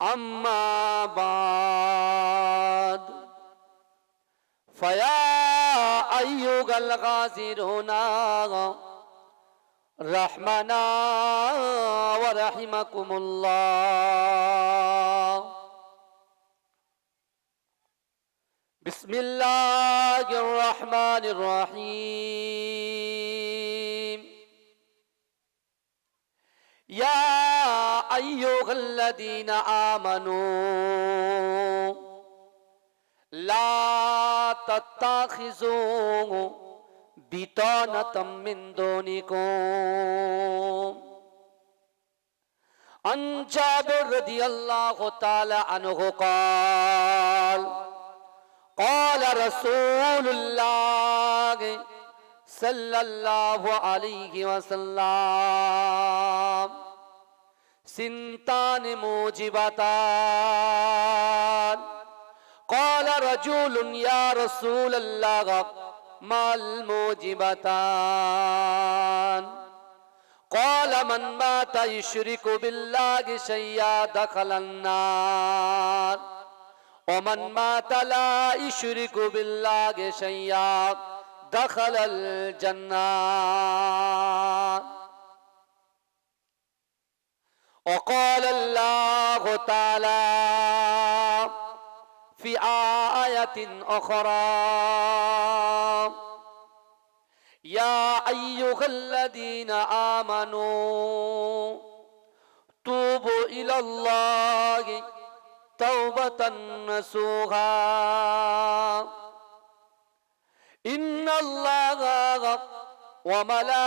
اما بعد فیا ایوگا الغازر ہونا رحمنا ورحمکم اللہ بسم اللہ الرحمن الرحیم يا أيها الذين آمنوا لا تتخذوا بطانة من دونكم عن جابر رضي الله تعالى عنه قال قال رسول الله صلى الله عليه وسلم سنتان موجبتان قال رجل يا رسول الله ما الموجبتان قال من مات يشرك بالله شيئا دخل النار ومن مات لا يشرك بالله شيئا دخل الجنة وقال الله تعالى في آية أخرى يا أيها الذين آمنوا توبوا إلى الله توبة نسوها. إن الله وملائكته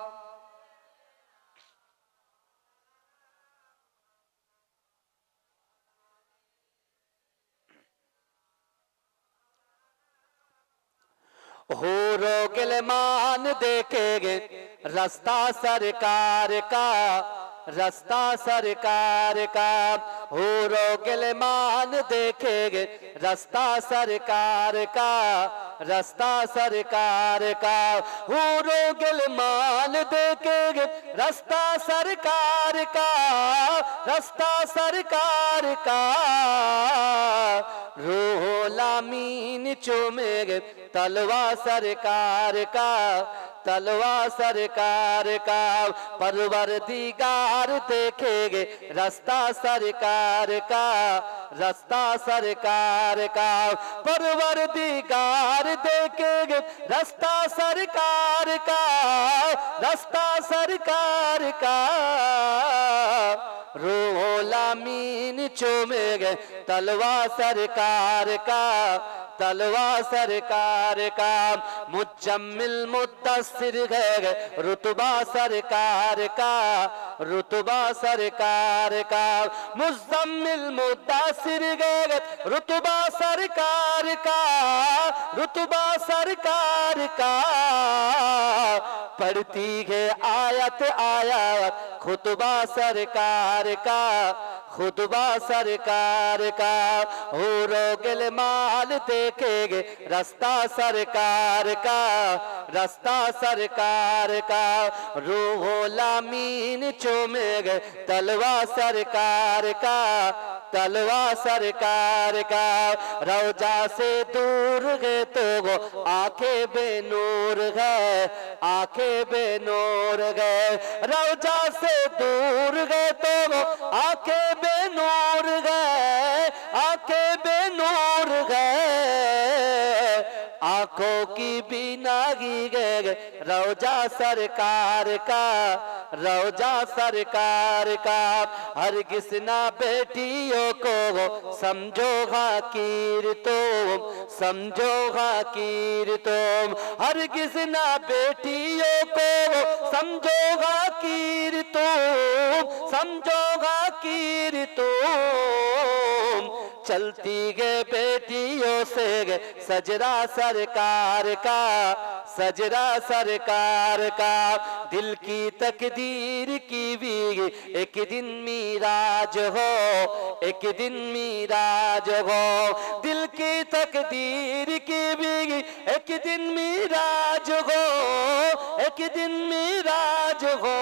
ہورو گلمان دیکھے گے رستہ سرکار کا رستہ سرکار کا ہو رو گل مان دیکھے گے۔ رستہ سرکار کا، رستہ سرکار کا ہو رو گل مان دیکھے گے۔ رستہ سرکار کا، رستہ سرکار کا روح لامین چومے گے۔ تلوہ سرکار کا تلوا سرکار کا پروردگار دیکھے گے رستہ سرکار کا رستہ سرکار کا پروردگار دیکھے گے رستہ سرکار کا رستہ سرکار کا روح لامین چومے گے تلوا سرکار کا تلوا سرکار کا، مجمل متصر ہے رتبہ سرکار کا، رتبہ سرکار کا مزمل متاثر گئے رتبہ سرکار کا، رتبہ سرکار کا۔ پڑھتی ہے آیت آیت خطبہ سرکار کا۔ خطبہ سرکار کا ہو روگل مال دیکھے گے رستہ سرکار کا، رستہ سرکار کا۔ روح لامین چومے گے تلوہ سرکار کا، تلوہ سرکار کا۔ روجہ سے دور گے تو وہ آنکھیں بے نور گے آنکھیں بے نور گے روجہ سے دور گے تو وہ आंखें बेनूर है آنکھوں کی بیناگی گئے روجہ سرکار کا، روجہ سرکار کا۔ ہر نہ بیٹیوں کو سمجھو غاکیر تم، سمجھو غاکیر تم۔ ہر نہ بیٹیوں کو سمجھو غاکیر تم، سمجھو غاکیر تم۔ چلتی گے بیٹیوں سے گے۔ سجرا سرکار کا سجرا سرکار کا۔ دل کی تقدیر کی بھی ایک دن میراج ہو، ایک دن میراج ہو۔ دل کی تقدیر کی بھی ایک دن میراج ہو، ایک دن میراج ہو۔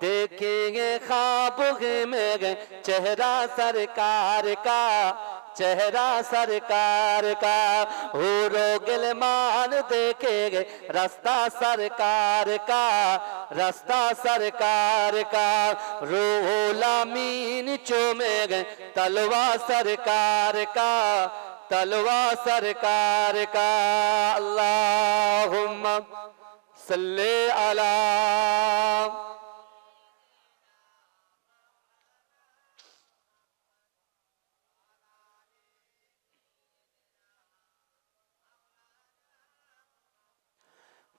دیکھیں گے خواب میں گئے۔ چہرہ سرکار کا، چہرہ سرکار کا۔ ہورو گلمان دیکھے گے، رستہ سرکار کا، رستہ سرکار کا۔ روح لامین چومے گے تلوا سرکار کا تلوا سرکار کا۔ اللہم صلی اللہ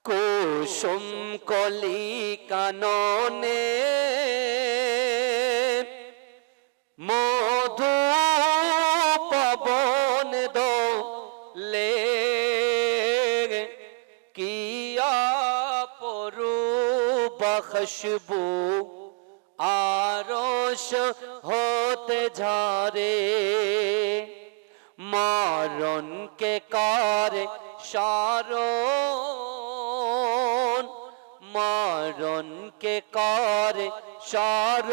কুসুম কলি কাননে মধু পবন দো লে কিয়া পরু বখশবু আরশ হতে ঝরে মরণ কে করে সারণ করে সারণ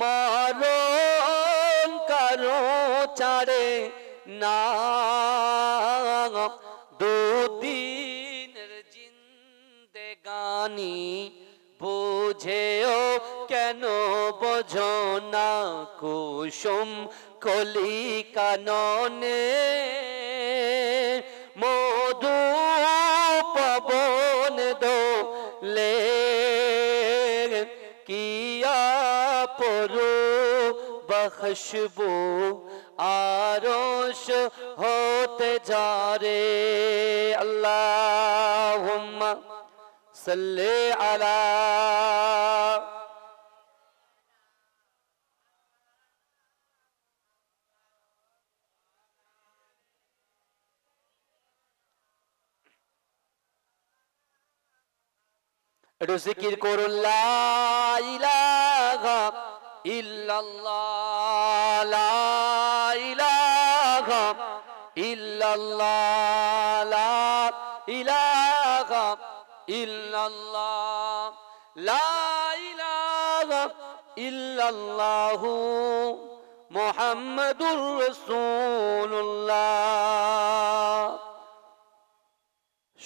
মরণ কারও চারে না। দুদিনের জিন্দেগানি বুঝেও কেন বোঝো না কুসুম কলি বখশবু আরশ হতে যারে আল্লাহুম্মা সাল্লি আলা একটু করুন ইলাহা ইল্লাল্লাহ। ইল্লাল্লাহ, লা ইলাহা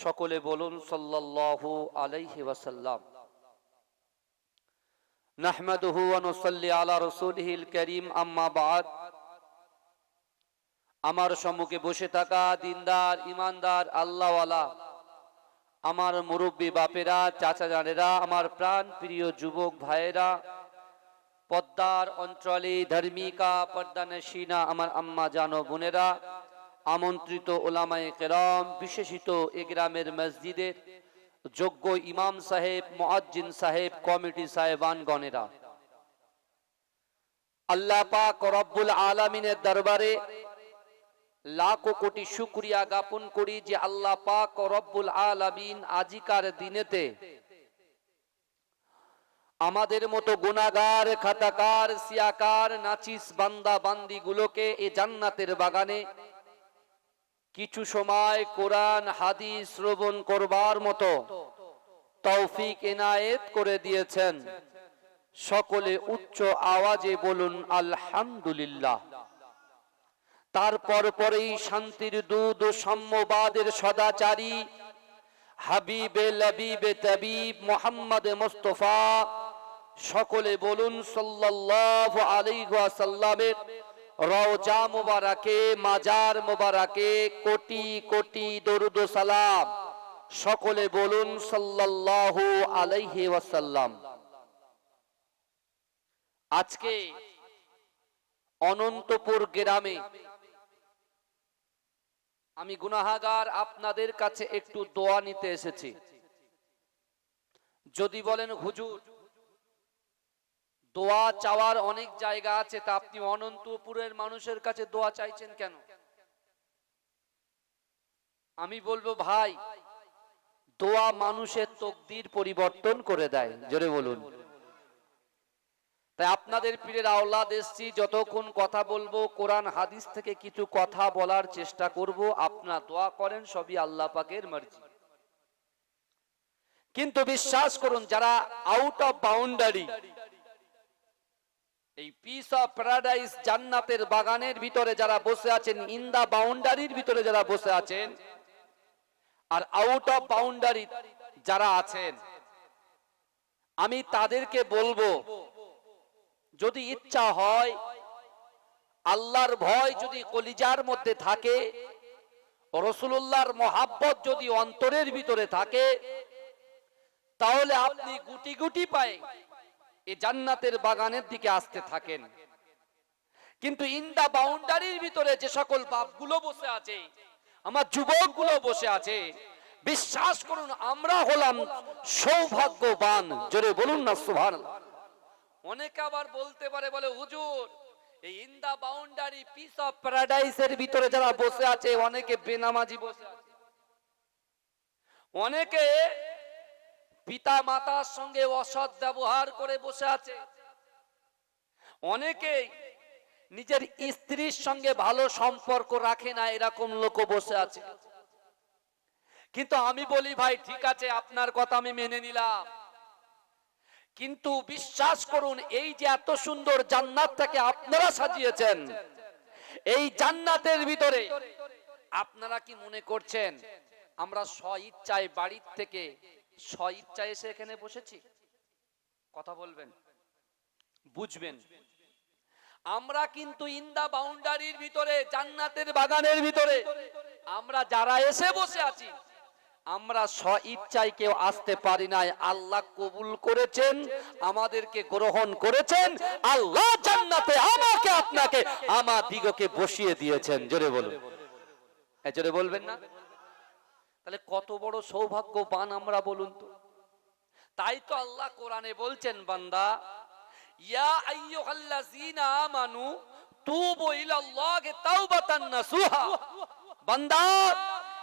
সকলে বলুন সাল্লাল্লাহু আলাইহি ওয়াসাল্লাম। নাহমাদুহু ওয়া নুসাল্লি আলা রাসূলিহিল কারীম, আম্মা বাদ। আমার সম্মুখে বসে থাকা দিনদার, ইমানদার, আল্লাহওয়ালা, আমার মুরব্বী বাপেরা, চাচা জানেরা, আমার প্রাণ প্রিয় যুবক ভাইয়েরা, পদ্মার অঞ্চলে ধর্মিকা পর্দানসীনা আমার আম্মা, জানো বোনেরা, আমন্ত্রিত ওলামায়ে কেরাম, বিশেষিত এ গ্রামের মসজিদের যোগ্য ইমাম সাহেব মুয়াজ্জিন সাহেব, কমিটি সাহেবানগণেরা। আল্লাহ পাক রব্বুল আলামিনের দরবারে লাখো কোটি শুকরিয়া জ্ঞাপন করি যে আল্লাহ পাক রব্বুল আলামিন আজিকার দিনেতে আমাদের মতো গুনাগার খাতাকার, সিয়াকার, নাচিস, বান্দা বান্দি গুলোকে এ জান্নাতের বাগানে কিছু সময় কোরআন, হাদিস শ্রবণ করবার মতো তৌফিক এনায়েত করে দিয়েছেন। সকলে উচ্চ আওয়াজে বলুন, আলহামদুলিল্লাহ। তারপর পরেই শান্তির দুধ সাম্যবাদের সদাচারী, হাবিবে লবিবে তবিব মোহাম্মদ মোস্তফা, সকলে বলুন সাল্লাল্লাহু আলাইহি ওয়াসাল্লামের রওজা মোবারকে, মাজার মোবারকে কোটি কোটি দরুদ সালাম। সকলে বলুন সাল্লাল্লাহু আলাইহি ওয়াসাল্লাম। আজকে অনন্তপুর গ্রামে আমি গুনাহাগার আপনাদের কাছে একটু দোয়া নিতে এসেছি। যদি বলেন, হুজুর, দোয়া চাওয়ার অনেক জায়গা আছে, তা আপনি অনন্তপুরের মানুষের কাছে দোয়া চাইছেন কেন? আমি বলব, ভাই, দোয়া মানুষের তকদির পরিবর্তন করে দেয়। জোরে বলুন। তাই আপনাদের পীরের আওলাদ এসছি, যতক্ষণ কথা বলব, কোরআন, হাদিস থেকে কিছু কথা বলার চেষ্টা করব, আপনারা দোয়া করেন, সবই আল্লাহ পাকের মার্জি। কিন্তু বিশ্বাস করুন, যারা আউট অফ বাউন্ডারি এই পিস অফ প্যারাডাইস জান্নাতের বাগানের ভিতরে যারা বসে আছেন ইন দা বাউন্ডারির ভিতরে যারা বসে আছেন, আর আউট অফ বাউন্ডারি যারা আছেন, আমি তাদেরকে বলব যদি ইচ্ছা হয়, আল্লাহর ভয় যদি কলিজার মধ্যে থাকে রসুল্লাহর মহাব্বত যদি অন্তরের ভিতরে থাকে, তাহলে আপনি গুটি গুটি পায়ে এই জান্নাতের বাগানের দিকে আসতে থাকেন। কিন্তু ইন্দা বাউন্ডারির ভিতরে যে সকল বাপগুলো বসে আছে, আমার যুবকগুলো বসে আছে, বিশ্বাস করুন, আমরা হলাম সৌভাগ্যবান। জোরে বলুন না সুভান অনেকে আবার বলতে পারে, বলে, হুজুর, এই ইন্দা বাউন্ডারি পিস অফ প্যারাডাইসের ভিতরে যারা বসে আছে, অনেকে বেনামাজি বসে আছে। অনেকে পিতা মাতার সঙ্গে অসৎ ব্যবহার করে বসে আছে। অনেকে নিজের স্ত্রীর সঙ্গে ভালো সম্পর্ক রাখে না, এরকম লোক বসে আছে। কিন্তু আমি বলি, ভাই, ঠিক আছে, আপনার কথা আমি মেনে নিলাম। কিন্তু বিশ্বাস করুন, এই যে এত সুন্দর জান্নাতটাকে আপনারা সাজিয়েছেন, এই জান্নাতের ভিতরে আপনারা কি মনে করছেন, আমরা স্ব ইচ্ছায় বাড়ির থেকে স্ব ইচ্ছায় এসে এখানে বসেছি? কথা বলবেন, বুঝবেন। আমরা কিন্তু ইন্দা বাউন্ডারির ভিতরে, জান্নাতের বাগানের ভিতরে, আমরা যারা এসে বসে আছি আমরা স্ব ইচ্ছায় কেউ আসতে পারি নাই। আল্লাহ কবুল করেছেন, আমাদেরকে গ্রহণ করেছেন। আল্লাহ জান্নাতে আমাকে আপনাকে আমার দিগকে বসিয়ে দিয়েছেন। জোরে বলুন। জোরে বলবেন না? তাহলে কত বড় সৌভাগ্য সৌভাগ্যবান আমরা বলুন তো। তাই তো আল্লাহ কোরআনে বলছেন, বান্দা, ইয়া আইয়ুহাল্লাযীনা আমানু তুবু ইলাল্লাহি তাওবাতান নাসুহা। বান্দা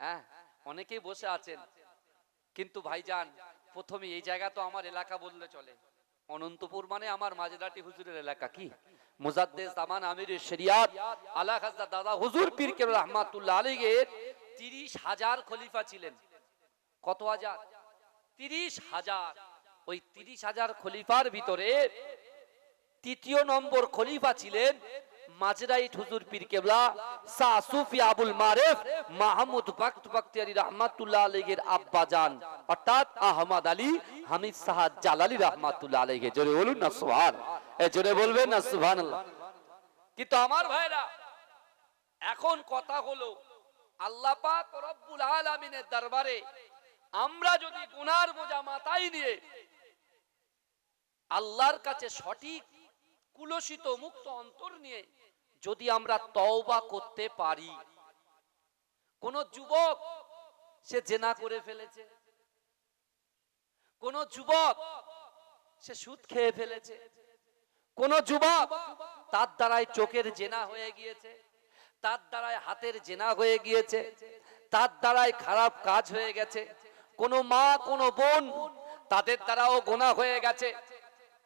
হ্যাঁ অনেকেই বসে আছেন। কিন্তু ভাইজান, প্রথমে এই জায়গা তো আমার এলাকা বললে চলে। অনন্তপুর মানে আমার মাঝেরাটি হুজুরের এলাকা কি? মুজাদ্দেস জামান আমির শরিয়াত, আলা খাজা দাদা হুজুর পীর কেবলা রহমাতুল্লাহ আলাইহির 30 হাজার খলিফা ছিলেন। কত হাজার? 30 হাজার। ওই 30 হাজার খলিফার ভিতরে তৃতীয় নম্বর খলিফা ছিলেন মাজরাইট হুজুর পীর কেবলা সা সুফি আবুল মারেফ, মাহমুদ বাক্ত বাক্তিয়ারি রহমাতুল্লাহ আলাইহির আব্বা জান। অর্থাৎ আহমদ আলী, হামিদ সাহাদ জালালি রহমাতুল্লাহ আলাইহি। জোরে বলুন না, সুবহান। এ জোরে বলবেন না, সুবহানাল্লাহ। কিন্তু আমার ভাইরা, এখন কথা হলো, আল্লাহ পাক রব্বুল আলামিনের দরবারে আমরা যদি গুনার বোঝা মাথায় নিয়ে আল্লাহর কাছে সঠিক, কুলসিত, মুক্ত অন্তর নিয়ে যদি আমরা তওবা করতে পারি। কোন যুবক, সে জেনা করে ফেলেছে। কোন যুবক, সে সুদ খেয়ে ফেলেছে। কোন যুবক, তার দ্বারাই চোখের জেনা হয়ে গিয়েছে। তার দ্বারাই হাতের জেনা হয়ে গিয়েছে। তার দ্বারাই খারাপ কাজ হয়ে গেছে। কোন মা, কোন বোন, তাদের দ্বারাও গোনা হয়ে গেছে।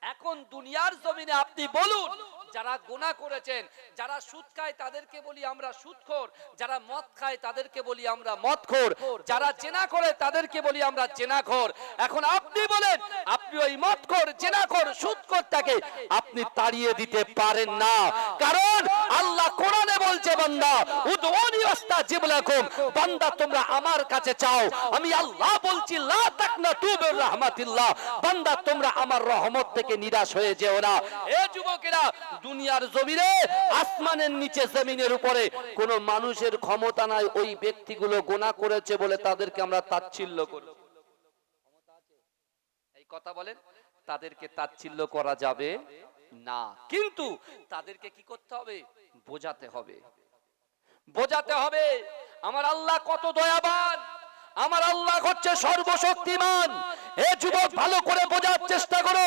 এখন দুনিয়ার জমিনে আপনি বলুন যারা গোনা করেছেন, যারা সুদ খায় তাদেরকে বলি আমরা সুদখোর, যারা মদ খায় তাদেরকে বলি আমরা মদখোর, যারা জেনা করে তাদেরকে বলি আমরা জেনাখোর। এখন আপনি বলেন, আপনি ওই মদখোর, জেনাখোর, সুদখোরটাকে আপনি তাড়িয়ে দিতে পারেন না। কারণ আল্লাহ কোরআনে বলছে, বান্দা, উদওয়ানি আস্তাজিব লাকুম বান্দা, তোমরা আমার কাছে চাও। আমি আল্লাহ বলছি, লা তাকনাতু বির রাহমাতিল্লাহ। বান্দা, তোমরা আমার রহমত থেকে নিরাশ হয়ে যেও না। এ যুবকেরা দুনিয়ার জমিনে, আসমানের নিচে জমিনের উপরে। কোন মানুষের ক্ষমতা নাই, ওই ব্যক্তিগুলো গোনা করেছে বলে তাদেরকে আমরা তাচ্ছিল্য করি। এই কথা বলেন, তাদেরকে তাচ্ছিল্য করা যাবে না। কিন্তু তাদেরকে কি করতে হবে? বোঝাতে হবে। বোঝাতে হবে, আমার আল্লাহ কত দয়াবান, আমার আল্লাহ হচ্ছে সর্বশক্তিমান। এ যুবক ভালো করে বোঝার চেষ্টা করো।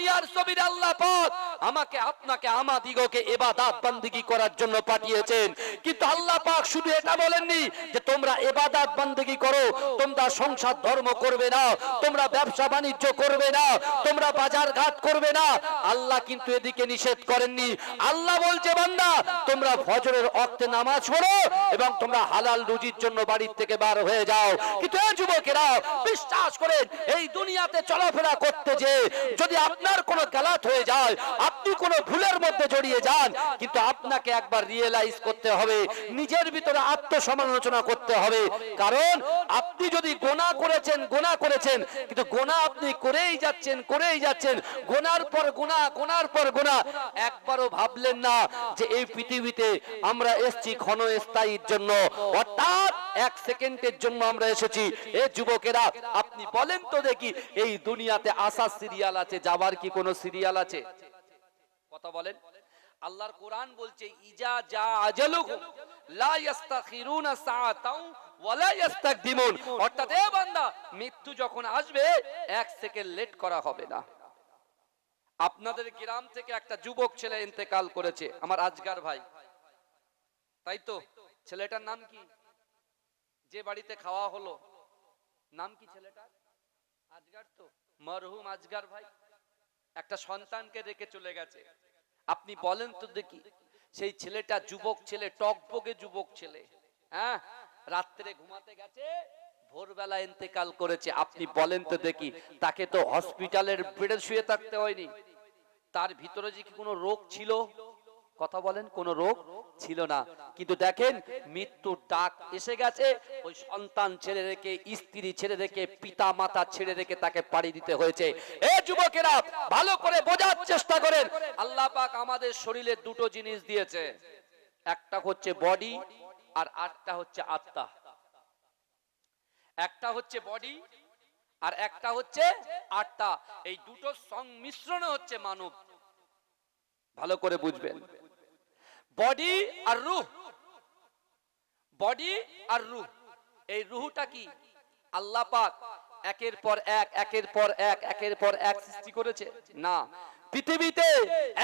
দুনিয়ার ছবির আল্লাহ পাক আমাকে, আপনাকে আমাদিগকে এবাদাত বান্দিগি করার জন্য পাঠিয়েছেন। কিন্তু আল্লাহ পাক শুধু এটা বলেননি যে তোমরা এবাদাত বান্দিগি করো, তোমরা সংসার ধর্ম করবে না, তোমরা ব্যবসা বাণিজ্য করবে না, তোমরা বাজার ঘাট করবে না। আল্লাহ কিন্তু এদিকে নিষেধ করেননি। আল্লাহ বলছে, বান্দা, তোমরা ফজরের অক্তে নামাজ পড়ো এবং তোমরা হালাল রুজির জন্য বাড়ির থেকে বার হয়ে যাও। কিন্তু এই যুবকেরা, বিশ্বাস করেন, এই দুনিয়াতে চলাফেরা করতে যে যদি আপনার কোনো গালাত হয়ে যায়, আপনি কোনো ভুলের মধ্যে জড়িয়ে যান, কিন্তু আপনাকে একবার রিয়েলাইজ করতে হবে, নিজের ভিতরে আত্মসমালোচনা করতে হবে। কারণ আপনি যদি গোনা করেছেন গোনা করেছেন, কিন্তু গোনা আপনি করেই যাচ্ছেন করেই যাচ্ছেন, গোনার পর গোনা, গোনার পর গোনা, একবারও ভাবলেন না যে এই পৃথিবীতে আমরা এসছি ক্ষণস্থায়ীর জন্য। অর্থাৎ এক সেকেন্ডের জন্য আমরা এসেছি। এ যুবকেরা, আপনি বলেন তো দেখি, এই দুনিয়াতে আসার সিরিয়াল আছে, যাবার কি কোনো সিরিয়াল আছে? কথা বলেন। আল্লাহর কোরআন বলছে, ইজা যা আজালুকুম লা ইস্তাখিরুনা সাআতাও ওয়ালা ইস্তাকদিমুন অর্থাৎ এ বান্দা, মৃত্যু যখন আসবে, এক সেকেন্ড লেট করা হবে না। আপনাদের গ্রাম থেকে একটা যুবক ছেলে ইন্তেকাল করেছে, আমার আজগার ভাই। তাই তো? ছেলেটার নাম কি? যে বাড়িতে খাওয়া হলো। নাম কি ছেলেটার? আজগার তো? মরহুম আজগার ভাই। একটা সন্তানকে রেখে চলে গেছে। আপনি বলেন তো দেখি, সেই ছেলেটা যুবক ছেলে, টকবগে যুবক ছেলে হ্যাঁ? রাত্রে ঘুমাতে গেছে, ভোরবেলা ইন্তেকাল করেছে। আপনি বলেন তো দেখি, তাকে তো হসপিটালের বেডে শুয়ে থাকতে হয়নি। তার ভিতরে যে কি কোনো রোগ ছিল? কথা বলেন, কোনো রোগ ছিল না। কিন্তু দেখেন, মৃত্যুর ডাক এসে গেছে, ওই সন্তান ছেড়ে রেখে, স্ত্রী ছেড়ে রেখে পিতা মাতা ছেড়ে রেখে তাকে পাড়ি দিতে হয়েছে। এ যুবকেরা, ভালো করে বোঝার চেষ্টা করেন। আল্লাহ পাক আমাদের শরীরে দুটো জিনিস দিয়েছে। একটা হচ্ছে বডি আর আটটা হচ্ছে আত্মা। একটা হচ্ছে বডি আর একটা হচ্ছে আটটা এই দুটো সংমিশ্রণে হচ্ছে মানব। ভালো করে বুঝবেন। বডি আর রুহ। বডি আর রুহ। এই রুহটা কি? আল্লাহ পাক একের পর এক, একের পর এক, একের পর এক সৃষ্টি করেছে? না। পৃথিবীতে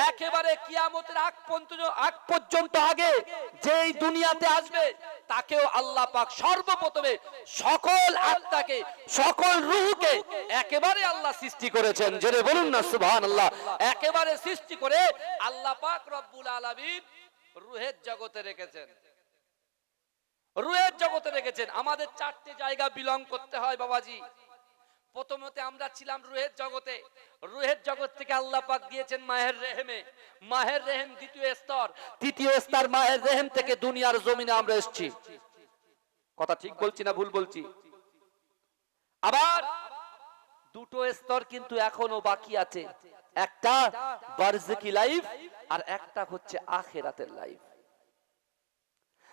একেবারে কিয়ামতের আগ পর্যন্ত আগ পর্যন্ত আগে যেই দুনিয়াতে আসবে, তাকেও আল্লাহ পাক সর্বপ্রথমে সকল আত্মাকে, সকল রুহকে একেবারে আল্লাহ সৃষ্টি করেছেন। জেনে বলুন না, সুবহানাল্লাহ। একেবারে সৃষ্টি করে আল্লাহ পাক রব্বুল আলামিন রুহের জগতে রেখেছেন। রুহের জগতে রেখেছেন। আমাদের চারটে জায়গা বিলং করতে হয় বাবাজি। প্রথমতে আমরা ছিলাম রুহের জগতে। রুহের জগৎ থেকে আল্লাহ পাক দিয়েছেন মাহের রেহেমে। মাহের রেহেম দ্বিতীয় স্তর। তৃতীয় স্তর মাহের রেহেম থেকে দুনিয়ার জমিনে আমরা এসেছি। কথা ঠিক বলছি না ভুল বলছি? আবার দুটো স্তর কিন্তু এখনও বাকি আছে। একটা বারজকি লাইফ আর একটা হচ্ছে আখেরাতের লাইফ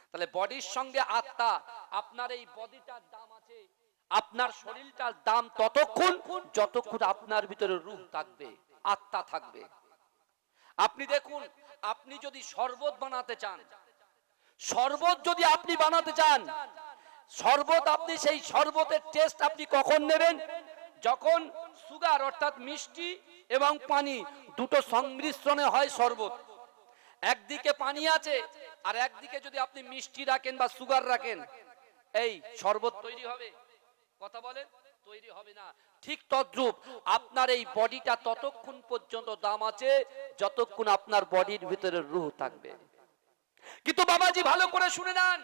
তাহলে বডির সঙ্গে আত্মা, আপনার এই বডিটার দাম আছে, আপনার শরীরটার দাম ততক্ষণ, যতক্ষণ আপনার ভিতরে রূপ থাকবে, আত্মা থাকবে। আপনি দেখুন, আপনি যদি শরবত বানাতে চান, শরবত যদি আপনি বানাতে চান, শরবত আপনি সেই শরবতের টেস্ট আপনি কখন নেবেন? যখন সুগার অর্থাৎ মিষ্টি এবং পানি দুটো সংমিশ্রণে হয় শরবত। একদিকে পানি আছে আর একদিকে যদি আপনি মিষ্টি রাখেন বা সুগার রাখেন, এই শরবত তৈরি হবে। কথা বলেন? তৈরি হবে না। ঠিক তদ্রূপ আপনার এই বডিটা ততক্ষণ পর্যন্ত দাম আছে যতক্ষণ আপনার বডির ভিতরে রুহ থাকবে। কিন্তু বাবাজি ভালো করে শুনে নেন।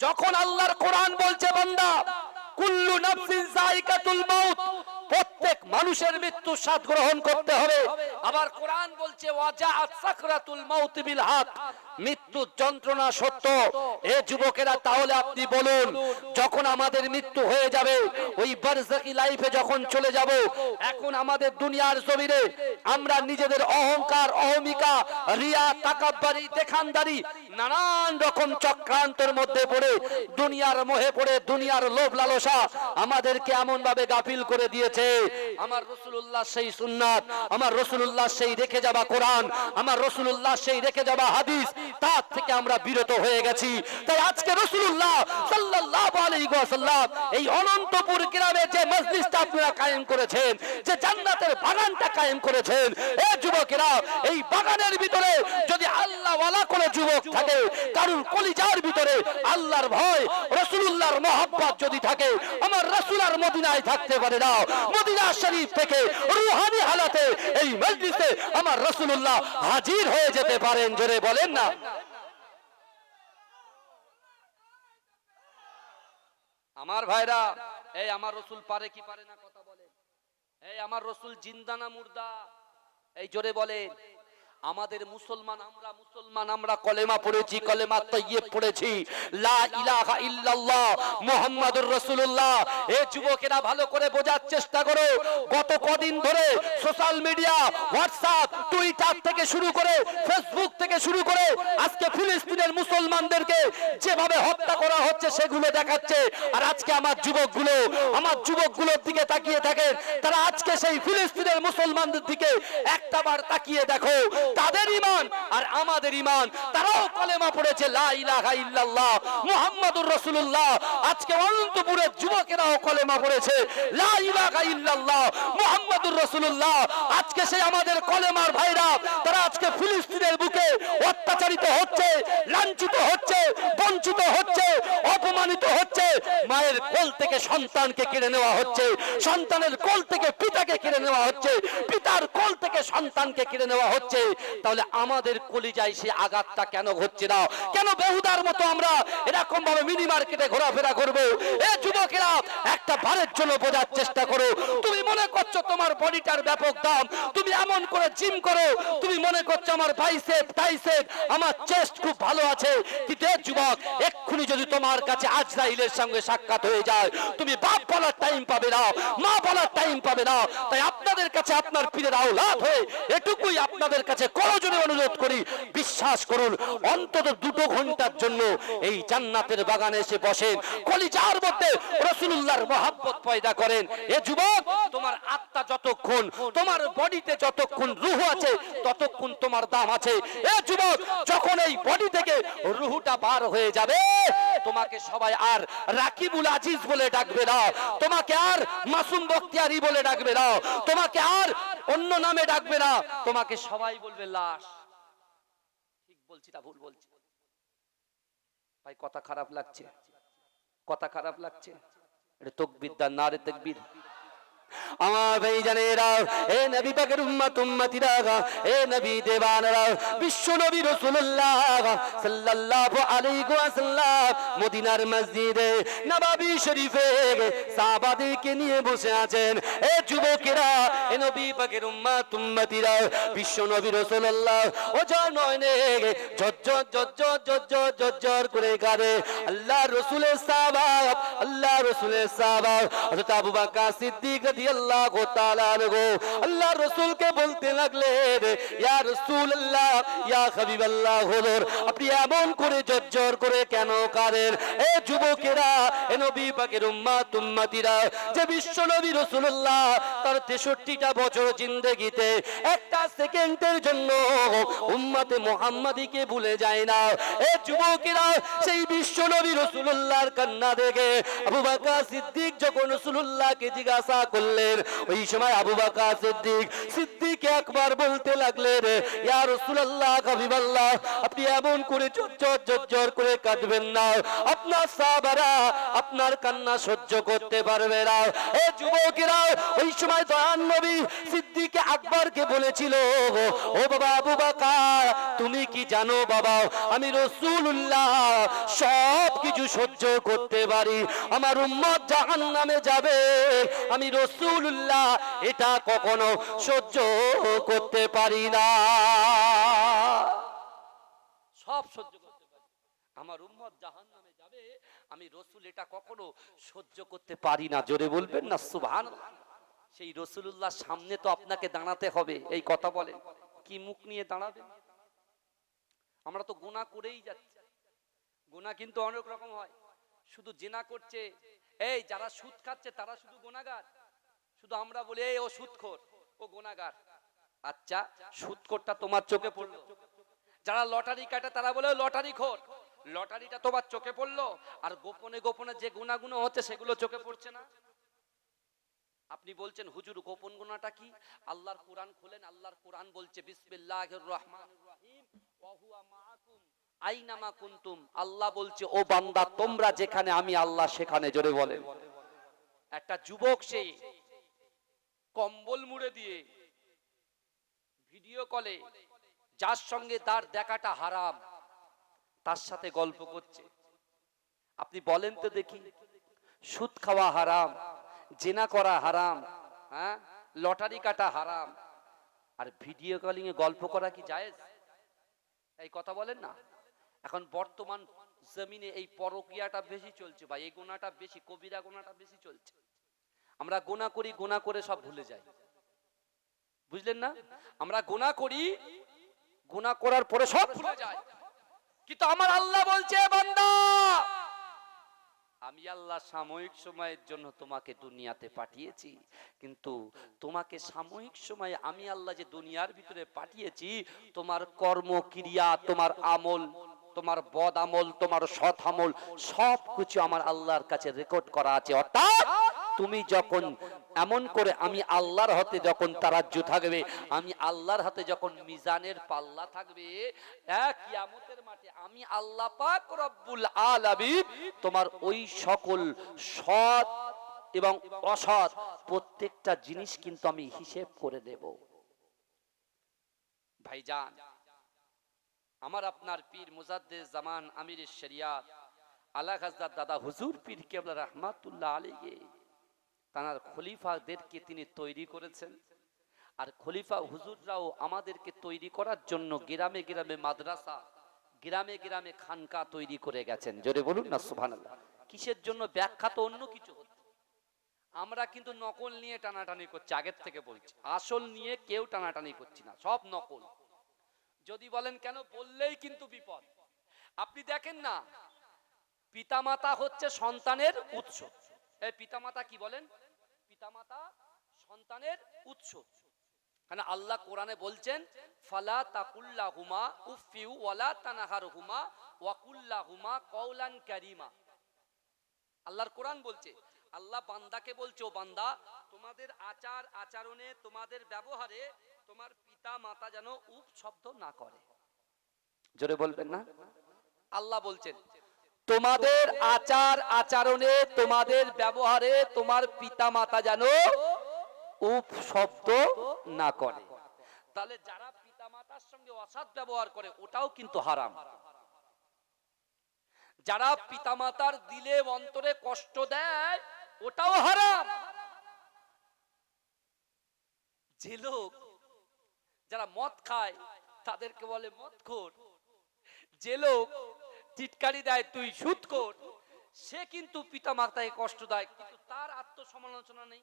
যখন আল্লাহর কোরআন বলছে, বান্দা, কুল্লু নাফসিন যায়িকাতুল মাউত প্রত্যেক মানুষের মৃত্যু স্বাদ গ্রহণ করতে হবে। আবার কোরআন বলছে, ওয়াজাআত সাকরাতুল মাউত বিল হক। মৃত্যু যন্ত্রণা সত্য। এ যুবকেরা, তাহলে আপনি বলুন, যখন আমাদের মৃত্যু হয়ে যাবে, ওই বারজাকি লাইফে যখন চলে যাব, এখন আমাদের দুনিয়ার জমিনে আমরা নিজেদের অহংকার, অহমিকা, রিয়া, তাকাব্বারি, দেখানদারি, নানান রকম চক্রান্তের মধ্যে পড়ে, দুনিয়ার মোহে পড়ে, দুনিয়ার লোভ লালসা আমাদেরকে এমন ভাবে গাফিল করে দিয়েছে। আমার রসুল্লাহ সেই সুন্নাত, আমার রসুল্লাহ সেই রেখে যাবা কোরআন, আমার রসুল্লাহ সেই রেখে যাবা হাদিস, তার থেকে আমরা বিরত হয়ে গেছি। তাই আজকে রসুল্লাহ সাল্লাল্লাহু আলাইহি এই অনন্তপুর গ্রামে যে মসজিদটা আপনারা কায়েম করেছেন, যে জান্নাতের বাগানটা কায়েম করেছেন, এ যুবকেরা, এই বাগানের ভিতরে যদি আল্লাহ কোনো যুবক থাকে কারণ কলিজার ভিতরে আল্লাহর ভয় রসুল্লাহর মহাব্বত যদি থাকে, আমার রসুল আর মদিনায় থাকতে পারে না। মদিনা শরীফ থেকে রুহানি হালাতে এই মসজিদে আমার রসুল্লাহ হাজির হয়ে যেতে পারেন, জোরে বলেন না। আমার ভাইরা, এই আমার রসুল পারে কি পারে না কথা বলে এই আমার রসুল জিন্দানা মুর্দা। এই জোরে বলেন। আমাদের মুসলমান, আমরা মুসলমান, আমরা কলেমা পড়েছি, কলেমা তৈয়ব পড়েছি। লা ইলাহা ইল্লাল্লাহ মুহাম্মাদুর রাসূলুল্লাহ। এই যুবকেরা ভালো করে বোঝার চেষ্টা করো। গত কদিন ধরে সোশ্যাল মিডিয়া, হোয়াটসঅ্যাপ, টুইটার থেকে শুরু করে ফেসবুক থেকে শুরু করে আজকে ফিলিস্তিনের মুসলমানদেরকে যেভাবে হত্যা করা হচ্ছে, সেগুলো দেখাচ্ছে। আর আজকে আমার যুবকগুলো, আমার যুবকগুলোর দিকে তাকিয়ে থাকেন তারা আজকে সেই ফিলিস্তিনের মুসলমানদের দিকে একটাবার তাকিয়ে দেখো। তাদের ইমান আর আমাদের ইমান তারাও কলেমা পড়েছে, লা ইলাহা ইল্লাল্লাহ, মুহাম্মাদুর রাসূলুল্লাহ। আজকে অনন্তপুরের যুবকেরাও কলেমা পড়েছে, লা ইলাহা ইল্লাল্লাহ, মুহাম্মাদুর রাসূলুল্লাহ। আজকে সেই আমাদের কলেমার ভাইরা, তারা আজকে ফিলিস্তিনের বুকে অত্যাচারিত হচ্ছে, লাঞ্ছিত হচ্ছে, বঞ্চিত হচ্ছে, অপমানিত হচ্ছে। মায়ের কোল থেকে সন্তানকে কেড়ে নেওয়া হচ্ছে, সন্তানের কোল থেকে পিতাকে কেড়ে নেওয়া হচ্ছে, পিতার কোল থেকে সন্তানকে কেড়ে নেওয়া হচ্ছে। তাহলে আমাদের কলিজায় সে আঘাতটা কেন হচ্ছে না? কেন বেহুদার মতো আমরা এরকম ভাবে মিনি মার্কেটে ঘোরাফেরা করব? এ যুবকেরা, একটা বারের জন্য বোঝার চেষ্টা করো। তুমি মনে করছ তোমার বডিটার ব্যাপক দাম? তুমি এমন করে জিম করো। তুমি মনে করছ আমার বাইসেপ টাইসেপ আমার চেস্ট খুব ভালো আছে। কিন্তু যুবক, এক্ষুনি যদি তোমার কাছে আজরাইলের সঙ্গে সাক্ষাৎ হয়ে যায়, তুমি বাপ বলার টাইম পাবে না, মা বলার টাইম পাবে না। তাই আপনাদের কাছে আপনার পীরের আওলাদ হয়ে এটুকুই আপনাদের কাছে করজনে অনুরোধ করি? বিশ্বাস করুন, অন্তত দুটো ঘণ্টার জন্য এই জান্নাতের বাগানে এসে বসেন। কলিজার মধ্যে রসুল্লাহর মহাব্বত পয়দা করেন। এ যুবক, তোমার আত্মা যতক্ষণ, তোমার বডিতে যতক্ষণ রুহ আছে, ততক্ষণ তোমার দাম আছে। এ যুবক, যখন এই বডি থেকে রুহুটা বার হয়ে যাবে তোমাকে সবাই আর রাকিবুল আজিজ বলে ডাকবে না। তোমাকে আর মাসুম বখতিয়ারি বলে ডাকবে না। তোমাকে আর অন্য নামে ডাকবে না। তোমাকে সবাই বলবে লাশ। ঠিক বলছি না, ভুল বলছি। ভাই, কথা খারাপ লাগছে। কথা খারাপ লাগছে। এটা তকবিদ্যা না রে তকবির। আমার ভাই জানেরা এ নবী পাকের উম্মত উম্মতিরা এ নবী দেবানরা বিশ্ব নবী রাসূলুল্লাহ সাল্লাল্লাহু আলাইহি ওয়াসাল্লাম মদিনার মসজিদে, নববী শরীফে সাহাবাদেরকে নিয়ে বসে আছেন। এ যুবকেরা, এ নবী পাকের উম্মত উম্মতিরা, বিশ্ব নবী রাসূলুল্লাহ ও নয়নে ঝরঝর ঝরঝর ঝরঝর ঝরঝর করে কাঁদে। আল্লাহ রসুলের সাহাবাব আল্লাহ রসুলের সাহাবাব হযরত আবু বকর সিদ্দিক রাদিয়াল্লাহু তাআলা আনহু। আল্লাহ রাসূলকে বলতে লাগলেন রাসূলুল্লাহ হাবিবাল্লাহ হুজুর, আপনি এমন করে জজ্জর করে কেন কাঁদেন? এ যুবকেরা, এ নবী পাকের উম্মত, উম্মতিরা, যে বিশ্ব নবী রাসূলুল্লাহ, তার 63টা বছর জিন্দেগিতে একটা সেকেন্ডের জন্য ভুলে যায় না। এ যুবকেরা, সেই বিশ্ব নবী কান্না দেখে যখন জিজ্ঞাসা করলেন করলেন ওই সময় আবু বাকা সিদ্দিক সিদ্দিক একবার বলতে লাগলেন, ইয়া রাসূলুল্লাহ, হাবিবাল্লাহ, আপনি এমন করে চচ্চর চচ্চর করে কাঁদবেন না। আপনার সাহাবারা আপনার কান্না সহ্য করতে পারবে না। এ যুবকেরা, ওই সময় দয়ান নবী সিদ্দিকে আকবরকে বলেছিল, ও বাবা আবু বাকার, তুমি কি জানো বাবা, আমি রসুল্লাহ সব কিছু সহ্য করতে পারি। আমার উম্মত জাহান নামে যাবে, আমি রসুল্লাহ এটা কখনো সহ্য করতে পারি না। সব সহ্য করতে পারি। আমার উম্মত জাহান নামে যাবে, আমি রসুল এটা কখনো সহ্য করতে পারি না। জোরে বলবেন না সুভান সেই রসুল্লাহ সামনে তো আপনাকে দাঁড়াতে হবে, এই কথা বলে। কি মুখ নিয়ে দাঁড়াবেন আমরা তো গুণা করেই যাচ্ছি। গুণা কিন্তু অনেক রকম হয়। শুধু জেনা করছে, এই যারা সুদ খাচ্ছে তারা শুধু গুণাগার শুধু আমরা বলি ও সুদখোর ও গুণাগার। আচ্ছা সুদখোরটা তোমার চোখে পড়ল? যারা লটারি কাটে তারা বলে লটারি খোর। লটারিটা তোমার চোখে পড়ল? আর গোপনে গোপনে যে গুণাগুলো হচ্ছে সেগুলো চোখে পড়ছে না? আপনি বলছেন, হুজুর, গোপন গুণাটা কি? আল্লাহর কোরআন খোলেন, আল্লাহর কোরআন বলছে, বিসমিল্লাহির রহমানির রহিম, ওয়া হুয়া মাআকুম। আইনামা কুনতুম? আল্লাহ বলছে, ও বান্দা, তোমরা যেখানে, আমি আল্লাহ সেখানে, জোরে বলেন। একটা যুবক সে কম্বল মুড়ে দিয়ে ভিডিও কলে যার সঙ্গে তার দেখাটা হারাম, তার সাথে গল্প করছে। আপনি বলেন তো দেখি, সুদ খাওয়া হারাম, জেনা করা হারাম হ্যাঁ? লটারি কাটা হারাম। আর ভিডিও কলিং এ গল্প করা কি জায়েজ? এই কথা বলেন না। এখন বর্তমান জমিনে এই পরকিয়াটা বেশি চলছে ভাই, এই গোনাটা বেশি, কবিরা গোনাটা বেশি চলছে। আমরা গোনা করি গোনা করে সব ভুলে যাই। বুঝলেন না? আমরা গোনা করি গুনাহ করার পরে সব ভুলে যায় কিন্তু আমার আল্লাহ বলছে বান্দা, আমি আল্লাহ সাময়িক সময়ের জন্য তোমাকে দুনিয়াতে পাঠিয়েছি। কিন্তু তোমাকে সাময়িক সময়ে আমি আল্লাহ যে দুনিয়ার ভিতরে পাঠিয়েছি, তোমার কর্ম ক্রিয়া তোমার আমল, তোমার বদ আমল, তোমার সৎ আমল সব কিছু আমার আল্লাহর কাছে রেকর্ড করা আছে। অর্থাৎ তুমি যখন এমন করে আমি আল্লাহর হাতে যখন তারাজ্য থাকবে, আমি আল্লাহর হাতে যখন মিজানের পাল্লা থাকবে এক মাঠে আমি আল্লাহ পাক রব্বুল আলামিন তোমার ওই সকল সৎ এবং অসৎ প্রত্যেকটা জিনিস কিন্তু আমি হিসেব করে দেব। ভাইজান, আমার আপনার পীর মুজাদ্দেদ জামান আমির শরিয়াত আলা হাজরাত দাদা হুজুর পীর কেবলা রহমাতুল্লাহ আলীকে তার খলিফাদেরকে তিনি তৈরি করেছেন। আর খলিফা হুজুররাও আমাদেরকে তৈরি করার জন্য গ্রামে গ্রামে মাদ্রাসা, গ্রামে গ্রামে খানকা তৈরি করে গেছেন। জোরে বলুন না, সুবহানাল্লাহ। কিসের জন্য? ব্যাখ্যা তো অন্য কিছু আমরা কিন্তু নকল নিয়ে টানাটানি করছি, আগের থেকে বলছি। আসল নিয়ে কেউ টানাটানি করছি না, সব নকল। যদি বলেন কেন, বললেই কিন্তু বিপদ। আপনি দেখেন না, পিতামাতা হচ্ছে সন্তানের উৎস। এই পিতামাতা কি বলেন? পিতামাতা সন্তানের উৎস। কারণ আল্লাহ কোরআনে বলছেন, ফালা তাকুল্লাহুমা উফিউ ওয়ালা তানাহারহুমা ওয়াকুল্লাহুমা কওলান কারীমা। আল্লাহর কোরআন বলছে, আল্লাহ বান্দাকে বলছে, ও বান্দা, তোমাদের আচার আচরণে, তোমাদের ব্যবহারে তোমার পিতা মাতা যেন উপ শব্দ না করে। জোরে বলবেন না? আল্লাহ বলছেন তোমাদের আচার আচরণে তোমাদের ব্যবহারে তোমার পিতা মাতা যেন উপ শব্দ না করে। তাহলে যারা পিতা মাতার সঙ্গে অসৎ ব্যবহার করে ওটাও কিন্তু হারাম। যারা পিতামাতার দিলে অন্তরে কষ্ট দেয় ওটাও হারাম। যে লোক যারা মদ খায় তাদেরকে বলে মদখোর। যে লোক টিটকারি দেয়, তুই সুদ কর। সে কিন্তু পিতা মাতায় কষ্ট দেয়, কিন্তু তার আত্মসমালোচনা নেই।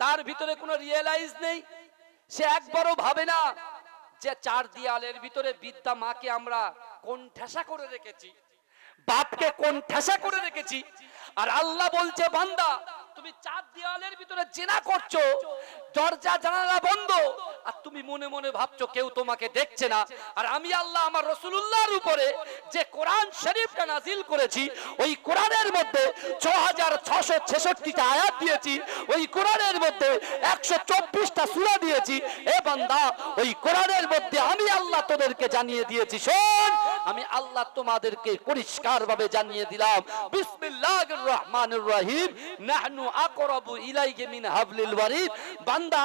তার ভিতরে কোনো রিয়েলাইজ নেই। সে একবারও ভাবে না যে চার দেয়ালের ভিতরে বিদ্যা মাকে আমরা কোন ঠেসা করে রেখেছি, বাপকে কোন ঠেসা করে রেখেছি। আর আল্লাহ বলছে, বান্দা, তুমি চার দেয়ালের ভিতরে জেনা করছ দরজা, জানালা বন্ধ। আর তুমি মনে মনে ভাবছ কেউ তোমাকে দেখছে না। আর আমি আল্লাহ আমার রসুল্লাহর উপরে যে কোরআন শরীফটা নাজিল করেছি, ওই কোরআনের মধ্যে ছ হাজার ছশো ছেষট্টিটা আয়াত দিয়েছি, ওই কোরআনের মধ্যে একশো চব্বিশটা সুরা দিয়েছি। এ বান্দা, ওই কোরআনের মধ্যে আমি আল্লাহ তোদেরকে জানিয়ে দিয়েছি, শোন। আমি আল্লাহ তোমাদেরকে পরিষ্কার ভাবে জানিয়ে দিলাম, বিসমিল্লাহির রহমানির রহিম, নাহনু আকরাবু ইলাইহি মিন হাবলিল ওয়ারিদ বান্দা